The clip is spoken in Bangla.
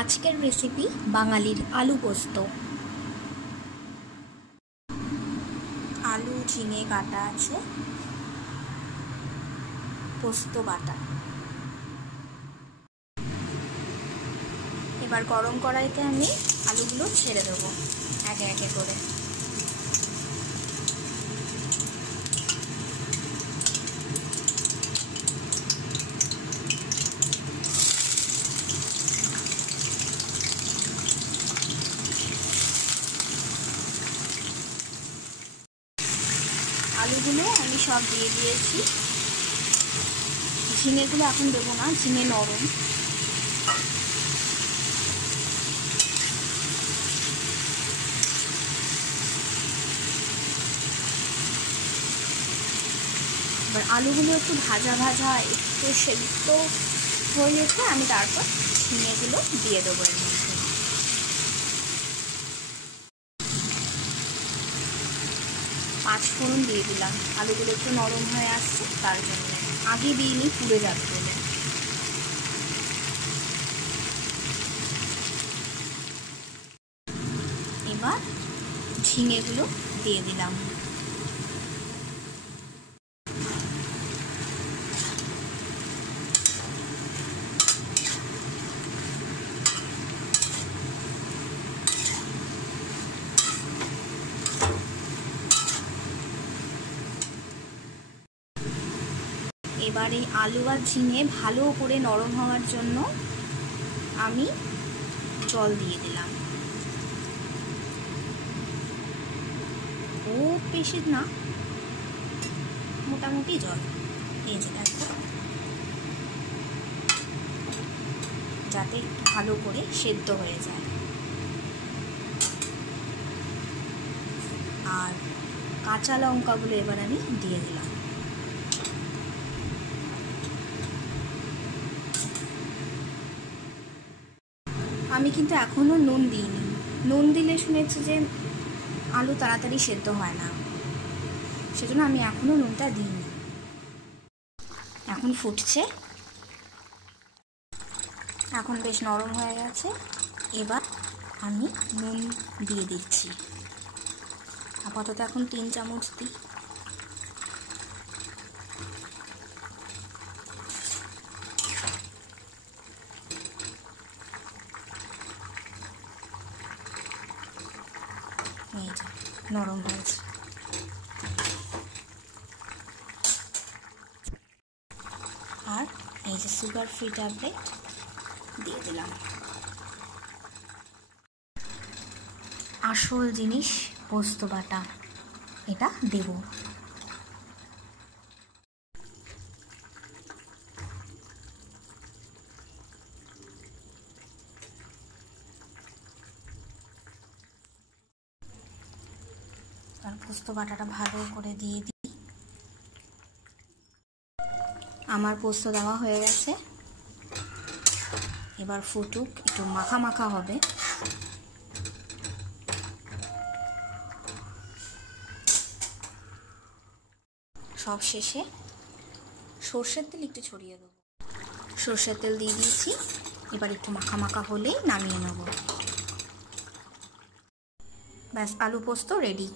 আজকের রেসিপি বাঙালির আলু পোস্ত। আলু ঝিঙে কাটা আছে, পোস্ত বাটা। এবার গরম কড়াইতে আমি আলুগুলো ছেড়ে দেবো একে একে করে। আলুগুলো আমি সব দিয়ে দিয়েছি। ঝিঙেগুলো এখন দেবো না, ঝিঙে নরম। এবার আলুগুলো একটু ভাজা ভাজা একটু সেদ্ধ হয়ে গেছে, আমি তারপর ঝিঙেগুলো দিয়ে দেবো এর মধ্যে। পাঁচফোড়ন দিয়ে দিলাম, আলুগুলো একটু নরম হয়ে আসছে তার জন্য, আগে দিইনি পুড়ে যাবে বলে। এবার ঝিঙেগুলো দিয়ে দিলাম। এবার এই আলু আর ঝিঙে ভালো করে নরম হওয়ার জন্য আমি জল দিয়ে দিলাম। ও বেশি না, মোটামুটি জল এই যে দেখো, যাতে ভালো করে সেদ্ধ হয়ে যায়। আর কাঁচা লঙ্কাগুলো এবার আমি দিয়ে দিলাম। আমি কিন্তু এখনও নুন দিইনি। নুন দিলে শুনেছি যে আলু তাড়াতাড়ি সেদ্ধ হয় না, সেজন্য আমি এখনও নুনটা দিইনি। এখন ফুটছে, এখন বেশ নরম হয়ে গেছে। এবার আমি নুন দিয়ে দিচ্ছি। আপাতত এখন 3 চামচ দিই। এই যে নরম হয়েছে। আর এই যে সুগার ফ্রি ট্যাবলেট দিয়ে দিলাম। আসল জিনিস পোস্ত বাটা, এটা দেব। আর পোস্ত বাটাটা ভালো করে দিয়ে দিই। আমার পোস্ত দেওয়া হয়ে গেছে, এবার ফুটুক, একটু মাখা মাখা হবে। সব শেষে সর্ষের তেল একটু ছড়িয়ে দেবো। সর্ষের তেল দিয়ে দিয়েছি, এবার একটু মাখা মাখা হলেই নামিয়ে নেব। ব্যাস, আলু পোস্ত রেডি।